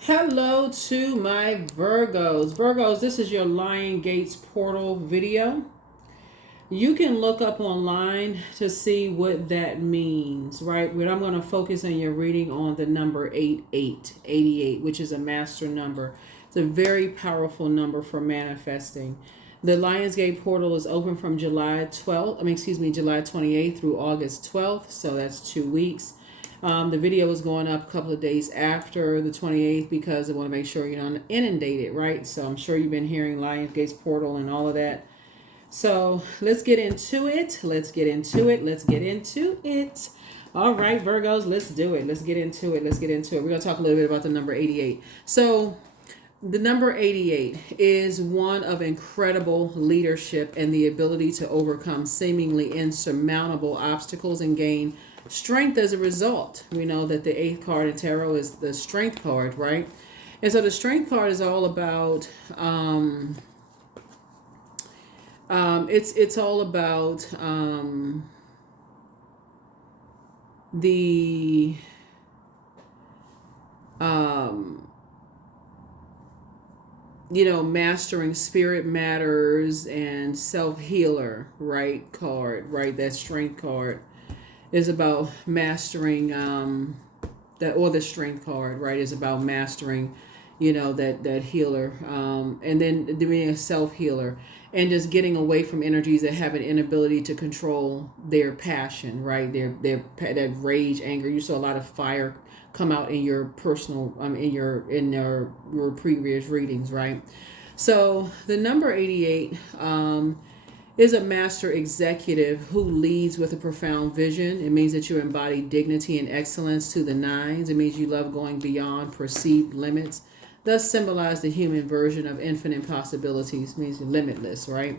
Hello to my Virgos. Virgos, this is your Lion Gates portal video. You can look up online to see what that means, right? But I'm going to focus on your reading on the number 88, which is a master number. It's a very powerful number for manifesting. The Lionsgate portal is open from July 28th through August 12th, so that's 2 weeks. The video is going up a couple of days after the 28th because I want to make sure you're not inundated, right? So I'm sure you've been hearing Lionsgate's portal and all of that. So let's get into it. Let's get into it. All right, Virgos, let's do it. Let's get into it. We're going to talk a little bit about the number 88. So the number 88 is one of incredible leadership and the ability to overcome seemingly insurmountable obstacles and gain strength as a result. We know that the 8th card in tarot is the strength card, right? And so the strength card is all about it's all about the mastering spirit matters and self-healer, right? Card, right? That strength card is about mastering the strength card, right, is about mastering that healer, and then being a self-healer and just getting away from energies that have an inability to control their passion, right, their that rage, anger. You saw a lot of fire come out in your personal in your previous readings, right? So the number 88 is a master executive who leads with a profound vision. It means that you embody dignity and excellence to the nines. It means you love going beyond perceived limits, thus symbolize the human version of infinite possibilities. It means limitless, right?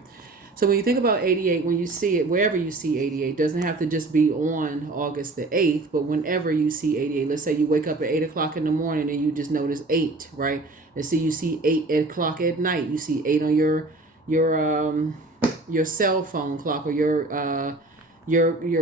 So when you think about 88, when you see it, wherever you see 88, doesn't have to just be on August the 8th, but whenever you see 88, let's say you wake up at 8 o'clock in the morning and you just notice 8, right? And so you see 8 o'clock at night, you see 8 on your cell phone clock or your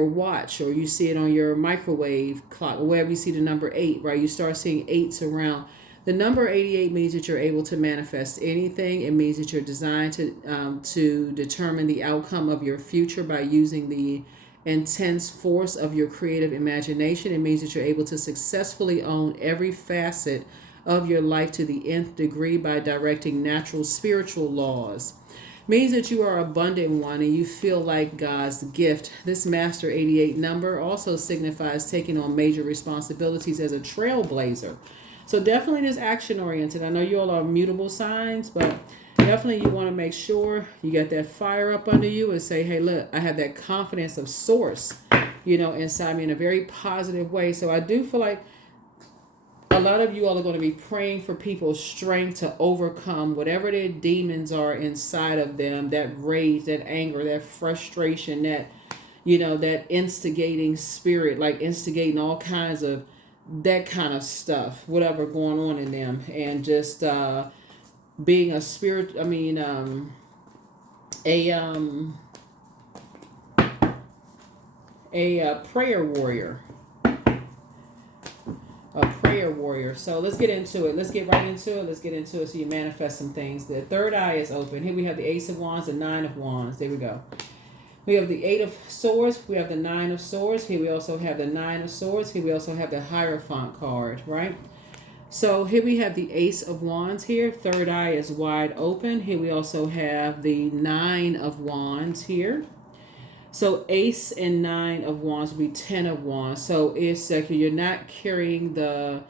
watch, or you see it on your microwave clock, or wherever you see the number 8, right? You start seeing 8s around. The number 88 means that you're able to manifest anything. It means that you're designed to determine the outcome of your future by using the intense force of your creative imagination. It means that you're able to successfully own every facet of your life to the nth degree by directing natural spiritual laws. Means that you are abundant one and you feel like God's gift. This Master 88 number also signifies taking on major responsibilities as a trailblazer. So definitely this action oriented. I know you all are mutable signs, but definitely you want to make sure you get that fire up under you and say, hey, look, I have that confidence of source, inside me in a very positive way. So I do feel like a lot of you all are going to be praying for people's strength to overcome whatever their demons are inside of them, that rage, that anger, that frustration, that instigating spirit, like instigating all kinds of that kind of stuff, whatever going on in them, and just being a spirit, a prayer warrior. A prayer warrior. So let's get into it. Let's get right into it. Let's get into it so you manifest some things. The third eye is open. Here we have the Ace of Wands, the Nine of Wands. There we go. We have the 8 of Swords. We have the 9 of Swords. Here we also have the 9 of Swords. Here we also have the Hierophant card, right? So here we have the Ace of Wands here. Third eye is wide open. Here we also have the 9 of Wands here. So Ace and 9 of Wands would be 10 of Wands. So it's like you're not carrying the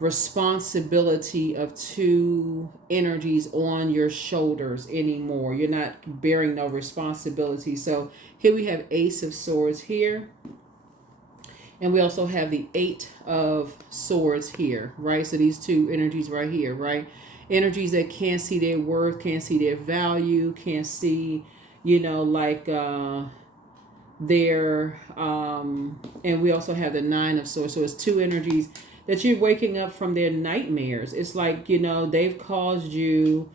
responsibility of two energies on your shoulders anymore. You're not bearing no responsibility. So here we have Ace of Swords here. And we also have the 8 of Swords here, right? So these two energies right here, right? Energies that can't see their worth, can't see their value, can't see, their and we also have the 9 of Swords. So it's two energies that you're waking up from their nightmares. It's like, they've caused you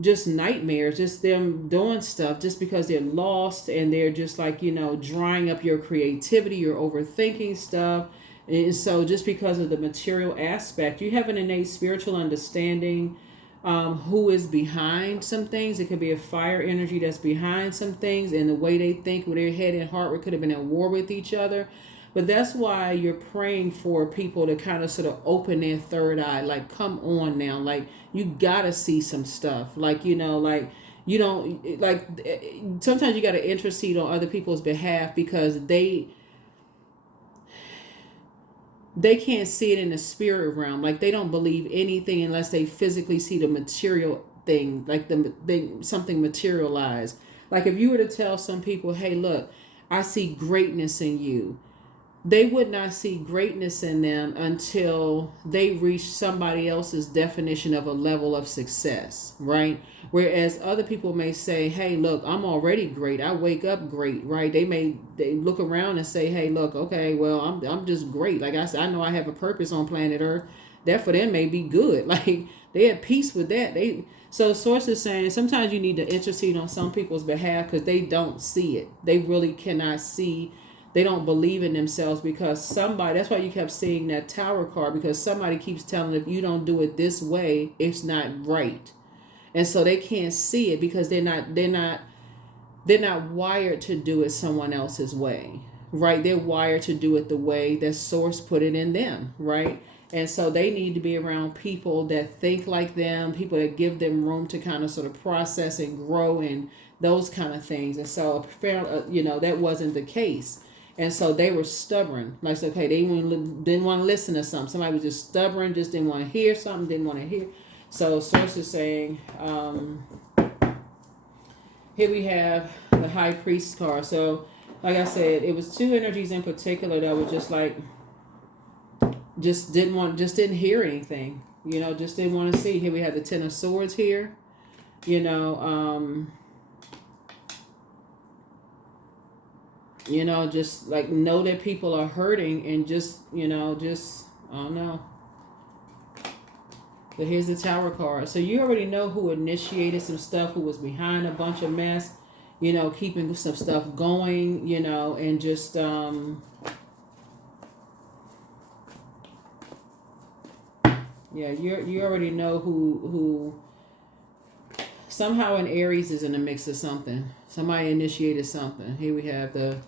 just nightmares, just them doing stuff just because they're lost, and they're just like, drying up your creativity. You're overthinking stuff. And so just because of the material aspect, you have an innate spiritual understanding who is behind some things. It could be a fire energy that's behind some things, and the way they think with their head and heart, we could have been at war with each other. But that's why you're praying for people to kind of sort of open their third eye. Like, come on now. Like, you got to see some stuff. Like, like, you don't, like, sometimes you got to intercede on other people's behalf because they can't see it in the spirit realm. Like, they don't believe anything unless they physically see the material thing, like something materialize. Like, if you were to tell some people, hey, look, I see greatness in you, they would not see greatness in them until they reach somebody else's definition of a level of success, right? Whereas other people may say, hey, look, I'm already great. I wake up great, right? They look around and say, hey, look, okay, well, I'm just great. Like I know I have a purpose on planet Earth. That for them may be good. Like, they at peace with that. So Source is saying sometimes you need to intercede on some people's behalf because they don't see it. They really cannot see. They don't believe in themselves because somebody, that's why you kept seeing that Tower card, because somebody keeps telling them, if you don't do it this way, it's not right. And so they can't see it because they're not wired to do it someone else's way, right? They're wired to do it the way that Source put it in them, right? And so they need to be around people that think like them, people that give them room to kind of sort of process and grow and those kind of things. And so, that wasn't the case. And so they were stubborn. Like, okay, they didn't want to listen to something. Somebody was just stubborn, just didn't want to hear something, didn't want to hear. So Source is saying, here we have the High Priest card. So, like I said, it was two energies in particular that were just like, just didn't hear anything. Just didn't want to see. Here we have the Ten of Swords here. Just like know that people are hurting and just I don't know. But here's the Tower card. So you already know who initiated some stuff, who was behind a bunch of mess, keeping some stuff going, and just you already know who somehow in Aries is in the mix of something. Somebody initiated something. Here we have the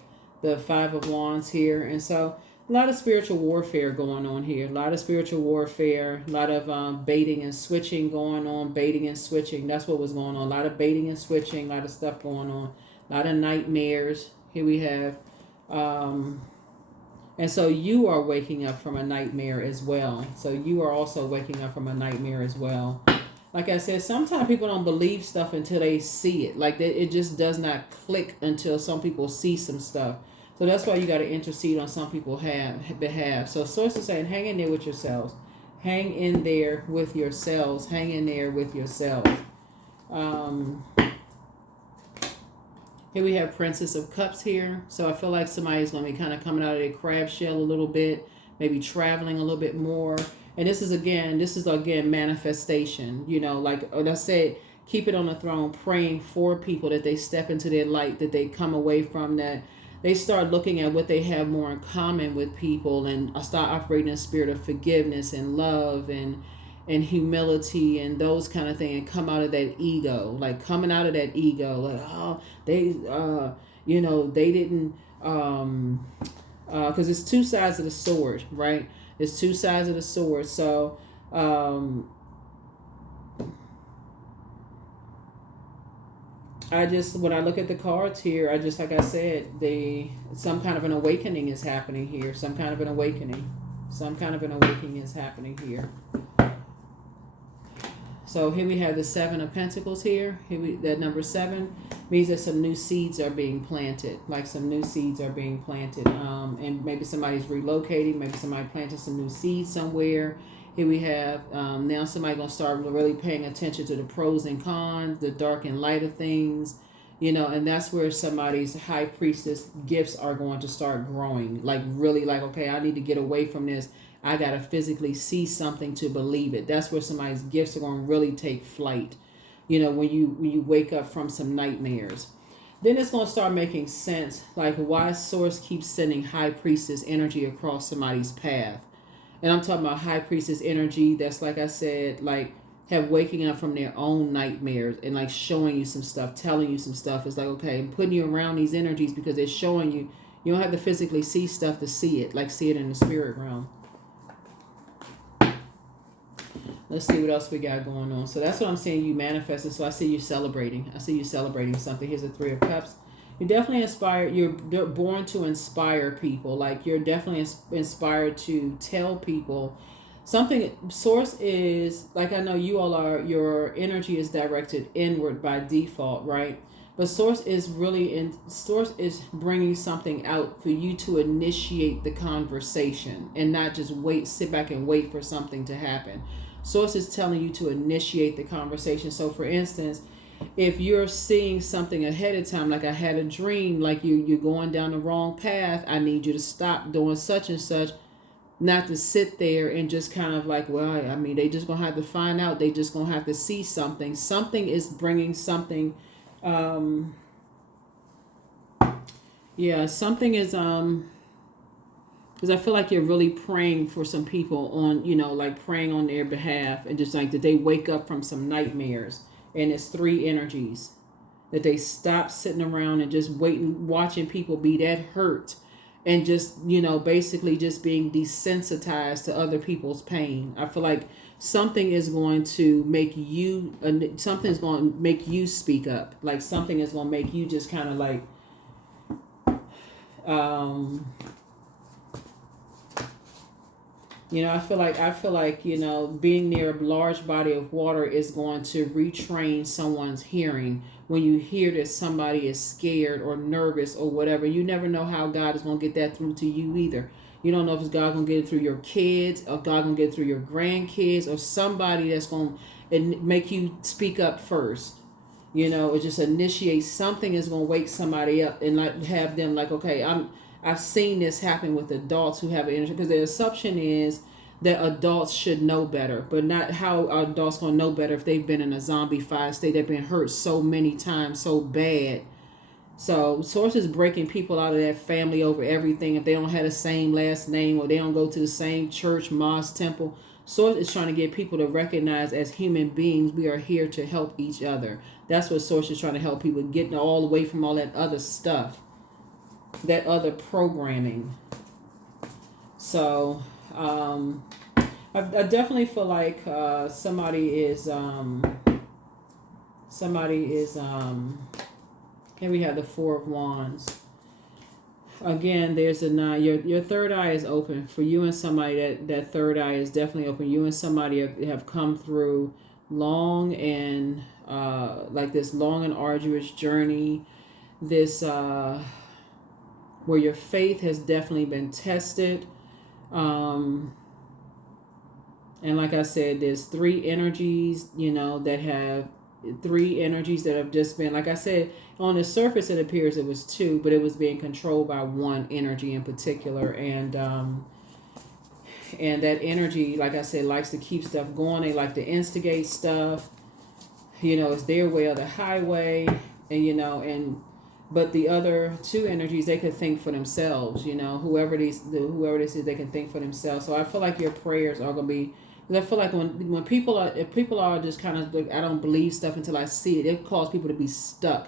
Five of Wands here. And so a lot of spiritual warfare going on here. A lot of spiritual warfare. A lot of baiting and switching going on. Baiting and switching. That's what was going on. A lot of baiting and switching. A lot of stuff going on. A lot of nightmares. Here we have. And so you are waking up from a nightmare as well. So you are also waking up from a nightmare as well. Like I said, sometimes people don't believe stuff until they see it. Like, it just does not click until some people see some stuff. So that's why you got to intercede on some people's behalf. So Source is saying, hang in there with yourselves. Hang in there with yourselves. Hang in there with yourselves. Here we have Princess of Cups here. So I feel like somebody's going to be kind of coming out of their crab shell a little bit. Maybe traveling a little bit more. And this is again manifestation, like I said, keep it on the throne, praying for people that they step into their light, that they come away from that. They start looking at what they have more in common with people and start operating in a spirit of forgiveness and love and humility and those kind of things, and come out of that ego, like coming out of that ego, like, oh, they didn't, because it's two sides of the sword, right? It's two sides of the sword. So, when I look at the cards here, like I said, some kind of an awakening is happening here. Some kind of an awakening is happening here. So here we have the Seven of Pentacles here. That number 7 means that some new seeds are being planted. Like some new seeds are being planted. And maybe somebody's relocating. Maybe somebody planted some new seeds somewhere. Here we have now somebody going to start really paying attention to the pros and cons, the dark and light of things. And that's where somebody's High Priestess gifts are going to start growing. Like really like, okay, I need to get away from this. I got to physically see something to believe it. That's where somebody's gifts are going to really take flight. When you wake up from some nightmares. then it's going to start making sense, like why source keeps sending high priestess energy across somebody's path. And I'm talking about high priestess energy that's, like I said, like have waking up from their own nightmares and like showing you some stuff, telling you some stuff. It's like, okay, I'm putting you around these energies because they're showing you. You don't have to physically see stuff to see it, like see it in the spirit realm. Let's see what else we got going on. So that's what I'm saying, you manifesting. So I see you celebrating. I see you celebrating something. Here's a 3 of Cups. You're definitely inspired. You're born to inspire people. Like you're definitely inspired to tell people something. Source is, like, I know you all are, your energy is directed inward by default, right? But source is bringing something out for you to initiate the conversation and not just sit back and wait for something to happen. Source is telling you to initiate the conversation. So for instance, if you're seeing something ahead of time, like I had a dream, like you're going down the wrong path, I need you to stop doing such and such, not to sit there and just kind of like, well, I mean, they just gonna have to find out, they just gonna have to see something. Something is bringing something, something is, because I feel like you're really praying for some people on, like praying on their behalf, and just like that they wake up from some nightmares. And it's 3 energies that they stop sitting around and just waiting, watching people be that hurt, and just, basically just being desensitized to other people's pain. I feel like something is going to make you, something's going to make you speak up. Like something is going to make you just kind of like, I feel like, being near a large body of water is going to retrain someone's hearing. When you hear that somebody is scared or nervous or whatever, you never know how God is going to get that through to you either. You don't know if it's God going to get it through your kids, or God going to get it through your grandkids, or somebody that's going to make you speak up first. It just initiates something, is going to wake somebody up and like have them like, okay, I've seen this happen with adults who have an energy, because the assumption is that adults should know better, but not how adults going to know better if they've been in a zombified state. They've been hurt so many times, so bad. So source is breaking people out of that family over everything. If they don't have the same last name, or they don't go to the same church, mosque, temple, source is trying to get people to recognize, as human beings, we are here to help each other. That's what source is trying to help people, getting all away from all that other stuff, that other programming. So I definitely feel like somebody is here we have the 4 of Wands. Again, there's a 9. Your third eye is open for you and somebody. That third eye is definitely open. You and somebody have come through long and like this long and arduous journey. This where your faith has definitely been tested. And like I said, there's 3 energies, that have 3 energies that have just been, like I said, on the surface it appears it was 2, but it was being controlled by 1 energy in particular. And that energy, like I said, likes to keep stuff going. They like to instigate stuff. It's their way or the highway. And but the other 2 energies, they could think for themselves. Whoever this is, they can think for themselves. So I feel like your prayers are gonna be. Because I feel like when people are just kind of like, I don't believe stuff until I see it. It causes people to be stuck.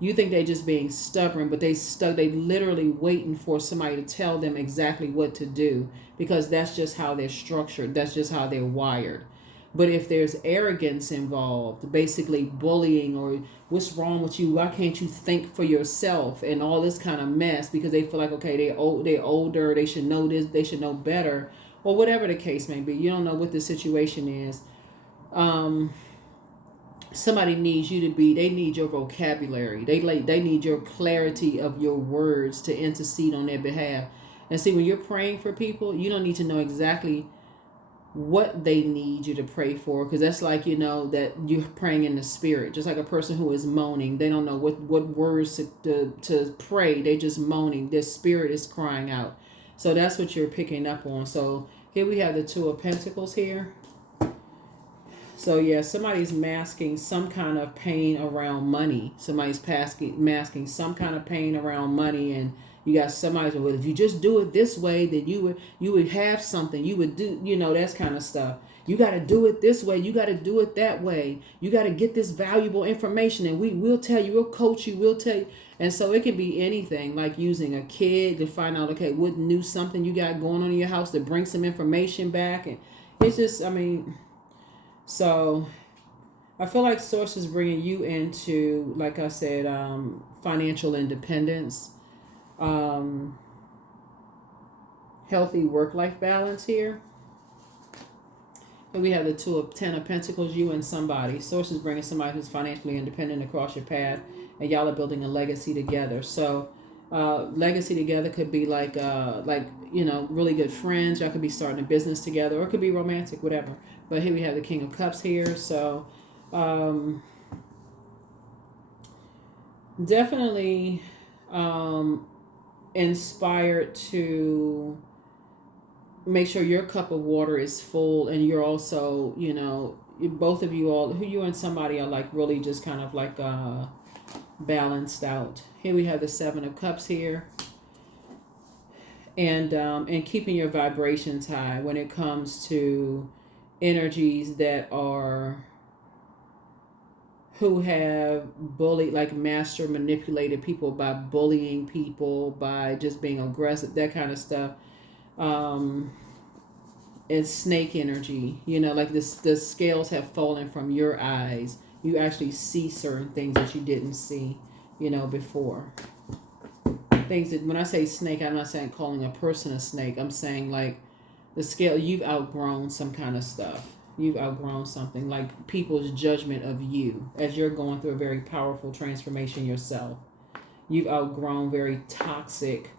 You think they're just being stubborn, but they literally waiting for somebody to tell them exactly what to do, because that's just how they're structured. That's just how they're wired. But if there's arrogance involved, basically bullying, or what's wrong with you? Why can't you think for yourself? And all this kind of mess, because they feel like, okay, they're older, they should know this, they should know better, or whatever the case may be. You don't know what the situation is. Somebody needs you to be, they need your vocabulary. They need your clarity of your words to intercede on their behalf. And see, when you're praying for people, you don't need to know exactly what they need you to pray for, because that's like, that you're praying in the spirit. Just like a person who is moaning, they don't know what words to pray. They just moaning. Their spirit is crying out. So that's what you're picking up on. So here we have the 2 of Pentacles here. So So yeah, somebody's masking some kind of pain around money. Somebody's masking some kind of pain around money, and you got somebody saying, well, if you just do it this way, then you would have something. You would do, that's kind of stuff. You got to do it this way. You got to do it that way. You got to get this valuable information, and we'll tell you, we'll coach you, we'll tell you. And so it can be anything, like using a kid to find out, okay, what new something you got going on in your house to bring some information back. And it's just, so I feel like Source is bringing you into, like I said, financial independence, healthy work-life balance here. And we have the Ten of Pentacles, you and somebody. Source is bringing somebody who's financially independent across your path, and y'all are building a legacy together. So legacy together could be like really good friends. Y'all could be starting a business together, or it could be romantic, whatever. But here we have the King of Cups here. So definitely inspired to make sure your cup of water is full, and you're also, both of you all, who you and somebody are like really just kind of like balanced out. Here we have the Seven of Cups here. And keeping your vibrations high when it comes to energies that are, who have bullied, like master manipulated people by bullying people, by just being aggressive, that kind of stuff. It's snake energy, like this, the scales have fallen from your eyes. You actually see certain things that you didn't see, before. Things that, when I say snake, I'm not saying calling a person a snake. I'm saying like the scale, you've outgrown some kind of stuff. You've outgrown something, like people's judgment of you as you're going through a very powerful transformation yourself. You've outgrown very toxic,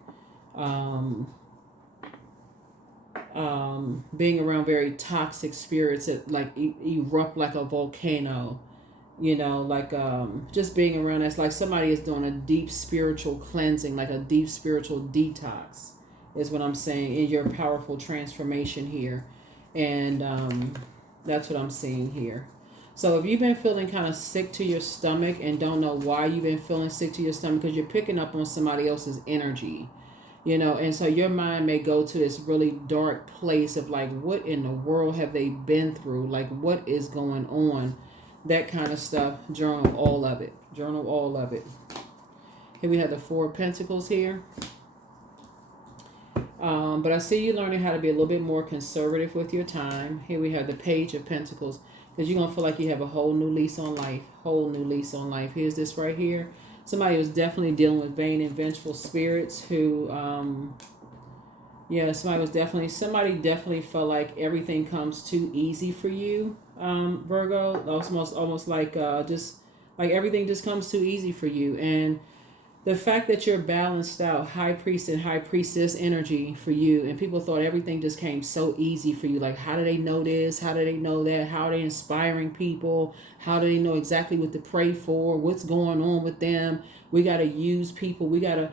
being around very toxic spirits that like erupt like a volcano, just being around, that's like somebody is doing a deep spiritual cleansing, like a deep spiritual detox is what I'm saying in your powerful transformation here. And that's what I'm seeing here. So if you've been feeling kind of sick to your stomach and don't know why you've been feeling sick to your stomach, because you're picking up on somebody else's energy, and so your mind may go to this really dark place of like, what in the world have they been through? Like, what is going on? That kind of stuff. Journal all of it. Journal all of it. Here we have the Four of Pentacles here. But I see you learning how to be a little bit more conservative with your time. Here we have the Page of Pentacles, because you're going to feel like you have a whole new lease on life. Whole new lease on life. Here's this right here. Somebody was definitely dealing with vain and vengeful spirits who, somebody definitely felt like everything comes too easy for you, Virgo. Almost like just like everything just comes too easy for you. And the fact that you're balanced out, High Priest and High Priestess energy for you, and people thought everything just came so easy for you. Like, how do they know this? How do they know that? How are they inspiring people? How do they know exactly what to pray for? What's going on with them? We got to use people. We got to,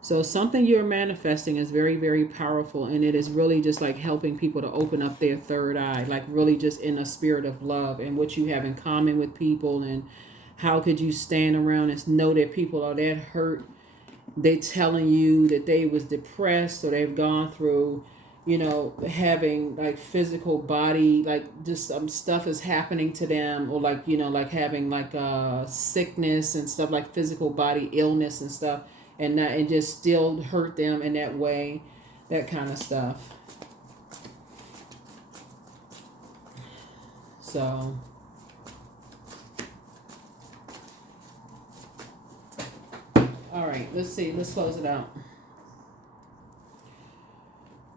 So something you're manifesting is very, very powerful, and it is really just like helping people to open up their third eye, like really just in a spirit of love and what you have in common with people, and how could you stand around and know that people are that hurt. They telling you that they was depressed, or they've gone through, having like physical body, like just some stuff is happening to them, or like, like having like sickness and stuff, like physical body illness and stuff. And just still hurt them in that way, that kind of stuff. So, all right, let's see. Let's close it out.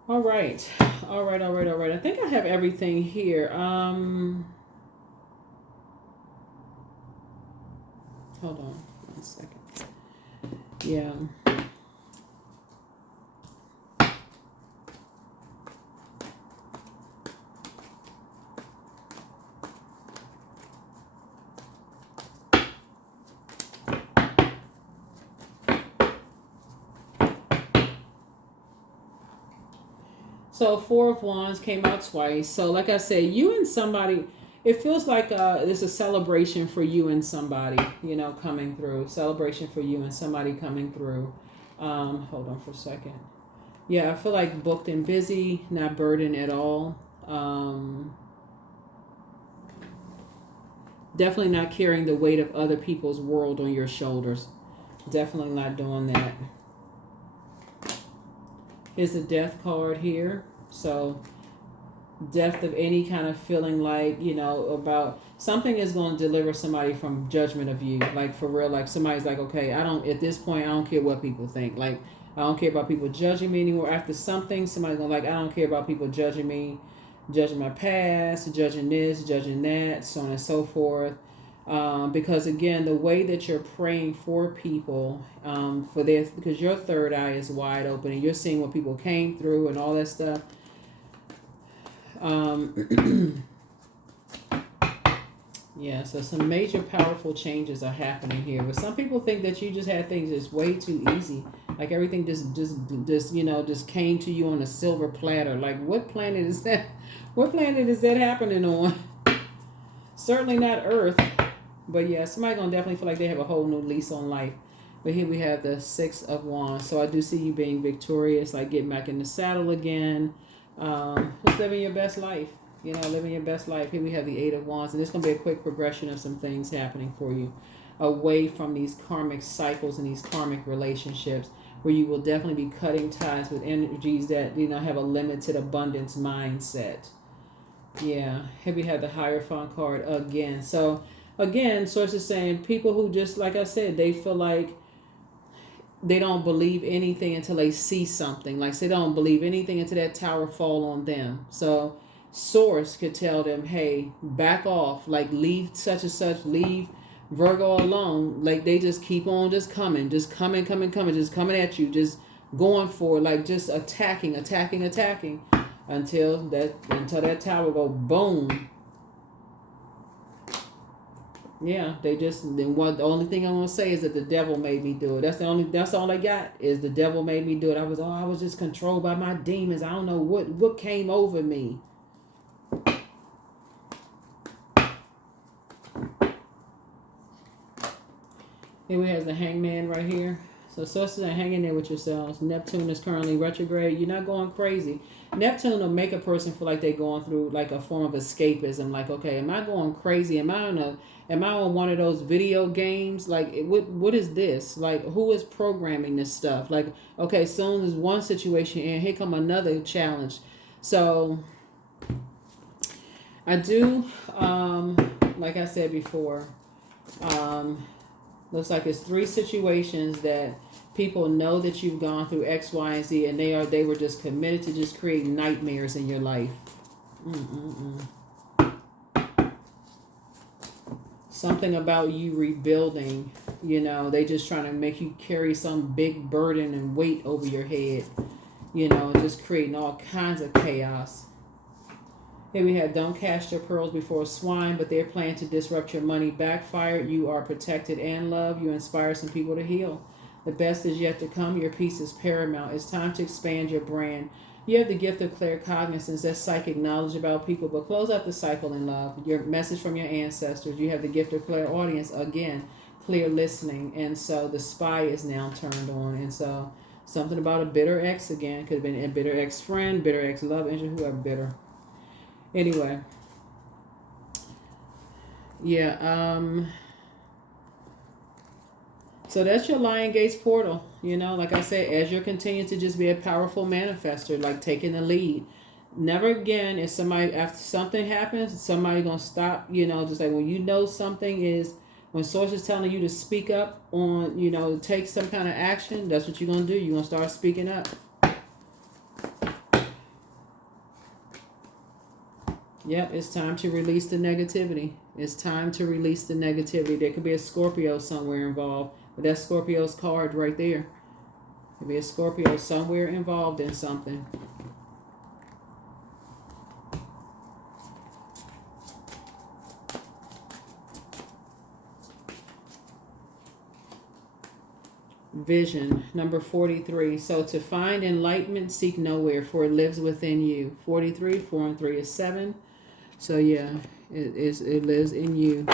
All right. I think I have everything here. Hold on 1 second. Yeah. So Four of Wands came out twice. So like I said, you and somebody, it feels like it's a celebration for you and somebody, you know, coming through. Celebration for you and somebody coming through. Hold on for a second. Yeah, I feel like booked and busy, not burdened at all. Definitely not carrying the weight of other people's world on your shoulders. Definitely not doing that. Here's the death card here. So death of any kind of feeling like, you know, about something is going to deliver somebody from judgment of you. Like for real, like somebody's like, okay, at this point, I don't care what people think. Like, I don't care about people judging me anymore. After something, somebody's going to like, I don't care about people judging me, judging my past, judging this, judging that, so on and so forth. Because again, the way that you're praying for people, for their, because your third eye is wide open and you're seeing what people came through and all that stuff. Yeah, so some major powerful changes are happening here. But some people think that you just had things just way too easy. Like everything just you know, just came to you on a silver platter. Like what planet is that? What planet is that happening on? Certainly not Earth. But yeah, somebody gonna definitely feel like they have a whole new lease on life. But here we have the Six of Wands. So I do see you being victorious, like getting back in the saddle again. Just living your best life. You know, living your best life. Here we have the Eight of Wands. And it's going to be a quick progression of some things happening for you. Away from these karmic cycles and these karmic relationships. Where you will definitely be cutting ties with energies that, you know, have a limited abundance mindset. Yeah. Here we have the Hierophant card again. So, again, sources saying people who just, like I said, they feel like they don't believe anything until they see something. Like they don't believe anything until that tower fall on them. So source could tell them, hey, back off, like leave such and such, leave Virgo alone. Like they just keep on just coming, just coming, just coming at you, just going for it, like just attacking until that tower go boom. Yeah, they just then what the only thing I'm gonna say is that the devil made me do it. That's all I got is the devil made me do it. I was just controlled by my demons. I don't know what came over me. Here we have the Hangman right here. So sources are hanging there with yourselves. Neptune is currently retrograde. You're not going crazy. Neptune will make a person feel like they're going through like a form of escapism. Like, okay, am I going crazy? Am I on one of those video games? Like, what is this? Like, who is programming this stuff? Like, okay, soon as one situation and here come another challenge. So I do, like I said before, looks like it's 3 situations that people know that you've gone through X, Y, and Z, and they were just committed to just create nightmares in your life. Something about you rebuilding, you know, they just trying to make you carry some big burden and weight over your head, you know, just creating all kinds of chaos. Here we have don't cast your pearls before swine, but their plan to disrupt your money backfired. You are protected and loved. You inspire some people to heal. The best is yet to come. Your peace is paramount. It's time to expand your brand. You have the gift of claircognizance. That's psychic knowledge about people, but close out the cycle in love. Your message from your ancestors. You have the gift of clairaudience. Again, clear listening. And so the spy is now turned on. And so something about a bitter ex again. Could have been a bitter ex-friend, bitter ex-love interest, whoever bitter. Anyway, yeah, so that's your Lion Gates portal. You know, like I said, as you're continuing to just be a powerful manifester, like taking the lead. Never again is somebody, after something happens, somebody gonna stop, you know, just like when you know something is, when source is telling you to speak up on, you know, take some kind of action, that's what you're gonna do. You're gonna start speaking up. Yep, it's time to release the negativity. It's time to release the negativity. There could be a Scorpio somewhere involved, but that's Scorpio's card right there. Could be a Scorpio somewhere involved in something. Vision, number 43. So to find enlightenment, seek nowhere, for it lives within you. 43, 4 and 3 is 7. So yeah, it lives in you.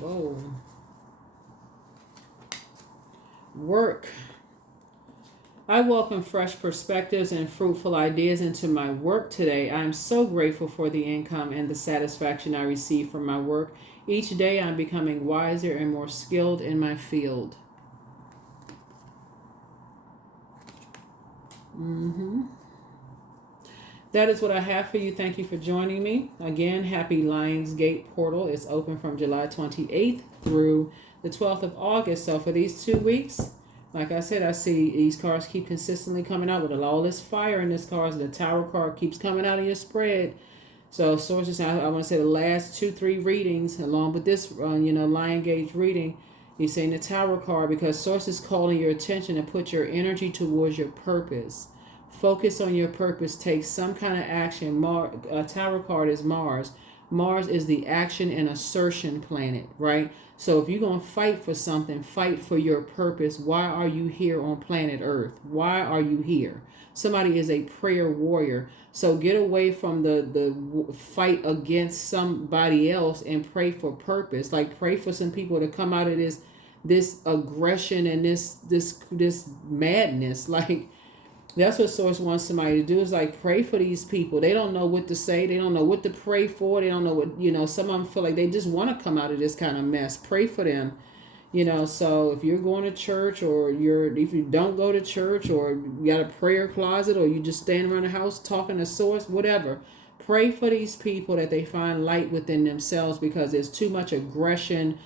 Whoa. Work. I welcome fresh perspectives and fruitful ideas into my work today. I am so grateful for the income and the satisfaction I receive from my work. Each day I'm becoming wiser and more skilled in my field. That is what I have for you. Thank you for joining me. Again, happy Lionsgate portal is open from July 28th through the 12th of August. So for these 2 weeks, like I said, I see these cards keep consistently coming out with all this fire in this card. The Tower card keeps coming out in your spread. So sources, I want to say the last 2-3 readings, along with this, Lion Gauge reading, you're saying the Tower card, because sources calling your attention to put your energy towards your purpose. Focus on your purpose. Take some kind of action. Tower card is Mars. Mars is the action and assertion planet, right? So if you're going to fight for something, fight for your purpose. Why are you here on planet Earth? Why are you here? Somebody is a prayer warrior. So get away from the fight against somebody else and pray for purpose. Like pray for some people to come out of this aggression and this madness. Like that's what Source wants somebody to do, is like pray for these people. They don't know what to say. They don't know what to pray for. They don't know what, some of them feel like they just want to come out of this kind of mess. Pray for them. So if you're going to church, or if you don't go to church, or you got a prayer closet, or you just stand around the house talking to Source, whatever, pray for these people that they find light within themselves, because there's too much aggression,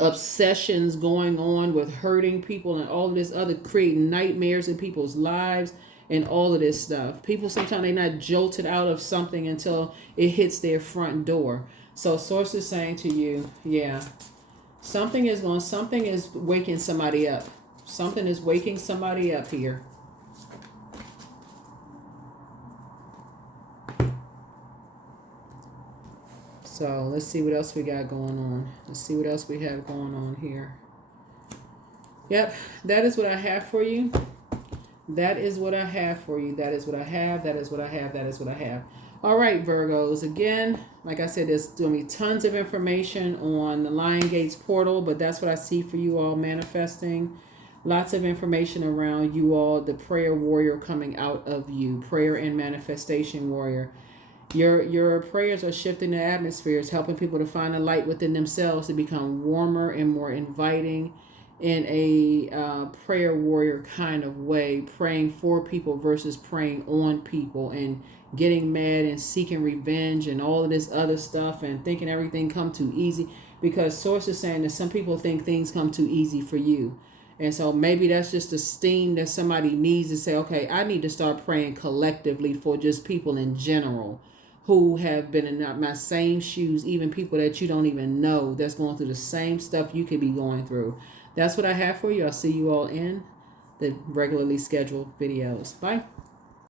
obsessions going on with hurting people and all of this other, creating nightmares in people's lives and all of this stuff. People, sometimes they're not jolted out of something until it hits their front door. So Source is saying to you, yeah, something is waking somebody up. Something is waking somebody up here. So let's see what else we got going on. Let's see what else we have going on here. Yep, that is what I have for you. That is what I have for you. That is what I have. That is what I have. That is what I have. All right, Virgos. Again, like I said, there's going to be tons of information on the Lion Gates portal, but that's what I see for you all manifesting. Lots of information around you all, the prayer warrior coming out of you. Prayer and manifestation warrior. Your prayers are shifting the atmospheres, helping people to find a light within themselves, to become warmer and more inviting in a prayer warrior kind of way, praying for people versus praying on people, and getting mad and seeking revenge and all of this other stuff and thinking everything come too easy, because Source is saying that some people think things come too easy for you. And so maybe that's just a steam that somebody needs to say, okay, I need to start praying collectively for just people in general who have been in my same shoes, even people that you don't even know that's going through the same stuff you could be going through. That's what I have for you. I'll see you all in the regularly scheduled videos. Bye.